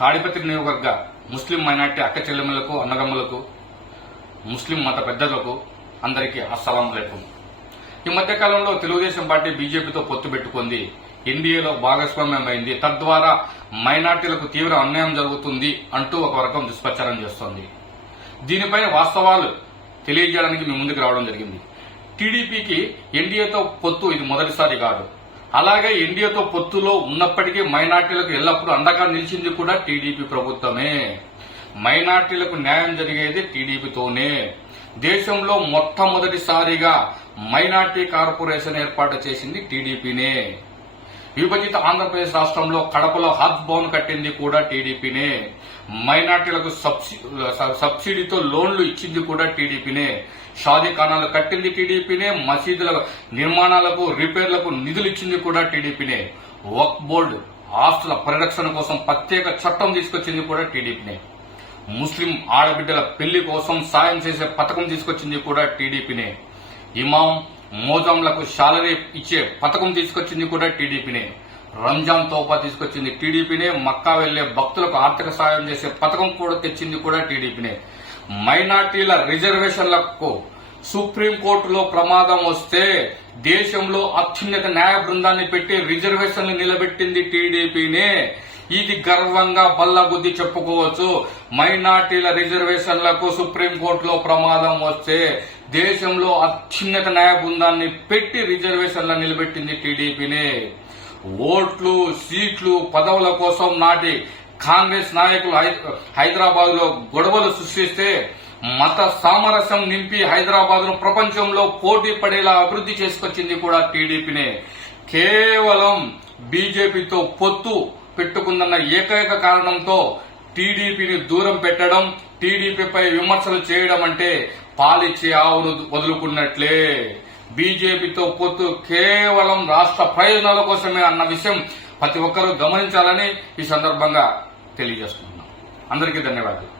తాడిపత్రి నియోజకవర్గ ముస్లిం మైనార్టీ అక్క చెల్లెమ్మలకు, అన్నదమ్ములకు, ముస్లిం మత పెద్దలకు అందరికీ అస్సలాం అలైకుం. ఈ మధ్యకాలంలో తెలుగుదేశం పార్టీ బీజేపీతో పొత్తు పెట్టుకుంది, ఎన్డీఏలో భాగస్వామ్యమైంది, తద్వారా మైనార్టీలకు తీవ్ర అన్యాయం జరుగుతుంది అంటూ ఒక వర్గం దుష్ప్రచారం చేస్తోంది. దీనిపైన వాస్తవాలు తెలియజేయడానికి మీ ముందుకు రావడం జరిగింది. టీడీపీకి ఎన్డీఏతో పొత్తు ఇది మొదటిసారి కాదు. అలాగే ఎన్డీఏతో పొత్తులో ఉన్నప్పటికీ మైనార్టీలకు ఎల్లప్పుడూ అండగా నిలిచింది కూడా టీడీపీ ప్రభుత్వమే. మైనార్టీలకు న్యాయం జరిగేది టీడీపీతోనే. దేశంలో మొట్టమొదటిసారిగా మైనార్టీ కార్పొరేషన్ ఏర్పాటు చేసింది టీడీపీనే. విభజిత ఆంధ్రప్రదేశ్ రాష్ట్రంలో కడపలో హజ్ భవన్ కట్టింది కూడా టీడీపీనే. మైనార్టీలకు సబ్సిడీతో లోన్లు ఇచ్చింది కూడా టీడీపీనే. షాదీఖానాలు కట్టింది టీడీపీనే. మసీదుల నిర్మాణాలకు, రిపేర్లకు నిధులు ఇచ్చింది కూడా టీడీపీనే. వక్ఫ్ బోర్డు ఆస్తుల పరిరక్షణ కోసం ప్రత్యేక చట్టం తీసుకొచ్చింది కూడా టీడీపీనే. ముస్లిం ఆడబిడ్డల పెళ్లి కోసం సాయం చేసే పథకం తీసుకొచ్చింది కూడా టీడీపీనే. ఇమాం మోజంలకు శాలరీ ఇచ్చే పథకం తీసుకొచ్చింది కూడా టీడీపీనే. రంజాన్ తోఫా తీసుకొచ్చింది టీడీపీనే. మక్కా వెళ్లే భక్తులకు ఆర్థిక సాయం చేసే పథకం కూడా తెచ్చింది కూడా టీడీపీనే. మైనార్టీల రిజర్వేషన్లకు సుప్రీంకోర్టులో ప్రమాదం వస్తే దేశంలో అత్యున్నత న్యాయ బృందాన్ని పెట్టి రిజర్వేషన్లు నిలబెట్టింది టీడీపీనే. ఇది గర్వంగా బల్లగుద్ది చెప్పుకోవచ్చు. మైనార్టీల రిజర్వేషన్లకు సుప్రీంకోర్టులో ప్రమాదం వస్తే దేశంలో అత్యున్నత న్యాయ బృందాన్ని పెట్టి రిజర్వేషన్లను నిలబెట్టింది టీడీపీనే. ఓట్లు, సీట్లు, పదవుల కోసం నాటి కాంగ్రెస్ నాయకులు హైదరాబాద్ లో గొడవలు సృష్టిస్తే మత సామరస్యం నింపి హైదరాబాద్ ను ప్రపంచంలో పోటీ పడేలా అభివృద్ధి చేసుకొచ్చింది కూడా టీడీపీనే. కేవలం బీజేపీతో పొత్తు పెట్టుకుందన్న ఏకైక కారణంతో టీడీపీని దూరం పెట్టడం, టీడీపీపై విమర్శలు చేయడం అంటే పాలిచ్చే ఆవును వదులుకున్నట్లే. బీజేపీతో పొత్తు కేవలం రాష్ట్ర ప్రయోజనాల కోసమే అన్న విషయం ప్రతి ఒక్కరూ గమనించాలని ఈ సందర్భంగా తెలియజేస్తున్నాను. అందరికీ ధన్యవాదాలు.